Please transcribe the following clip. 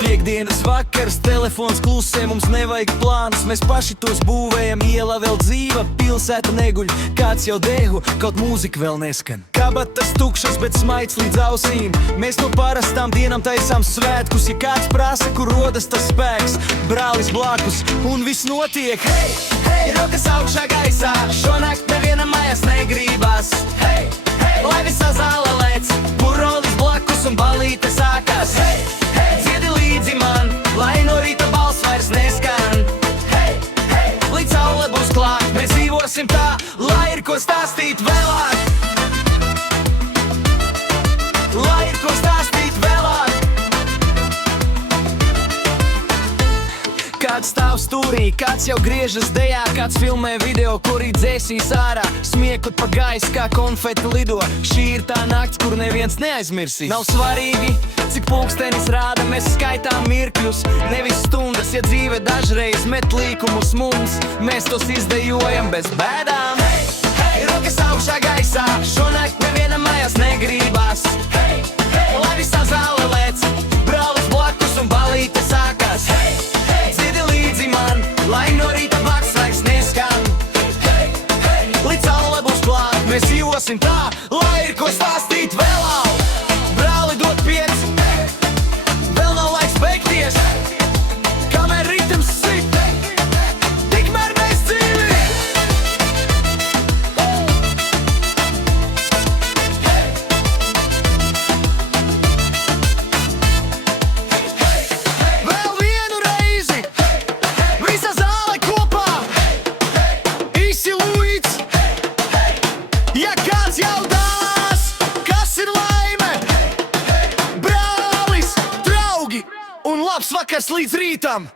Piektdienas vakars, telefons klusē, mums nevajag plānus. Mēs paši tos būvējam, iela vēl dzīva, pilsēta neguļ. Kāds jau dehu, kaut mūzika vēl neskan. Kabatas tukšas, bet smaids līdz ausīm. Mēs no parastām dienām taisām svētkus. Ja kāds prasa, kur rodas tas spēks, brālis blakus un viss notiek. Hei, hei, rokas augšā gaisā, šonakt nevienam mājās negribas. Hei, hei, lai visa zāle lēc, purolis blakus un balīte sākās. Hei, hei, dziedi līdzi man, lai no rīta balss vairs neskan. Hei, hei, līdz saule būs klāt, mēs dzīvosim tā, lai ir ko stāstīt vēlāk. Lai ir ko stāstīt vēlāk. Kāds stāv stūrī, kāds jau griežas dejā, kāds filmē video, kurī dzēsīs ārā. Smiekot pa gaisu, kā konfeti lido. Šī ir tā nakts, kur neviens neaizmirsīs. Nav svarīgi, cik pulkstenis rāda, mēs skaitām mirkļus, nevis stundas. Ja dzīve dažreiz met līkumus mums, mēs tos izdejojam bez bēdām. Hei, hei, rokas augšā gaisā, šonakt nevienam mājās negribas. Hei, hei, lai visā zāle lēc, brālis blakus un balīte sākās. Hei, hei, dziedi līdzi man, lai no rīta vaks vairs neskan. Hei, hei, līdz saule būs klāt, mēs dzīvosim tā, lai ir ko stāstīt vēlāk. Brāli dod piec, vēl nav laiks beigties, kamēr ritms sit, tikmēr mēs dzīvi. Vēl vienu reizi, visa zāle kopā, īsi Luīts. Ja kāds jau dās, kas ir laime, brālis, draugi un labs vakars līdz rītam.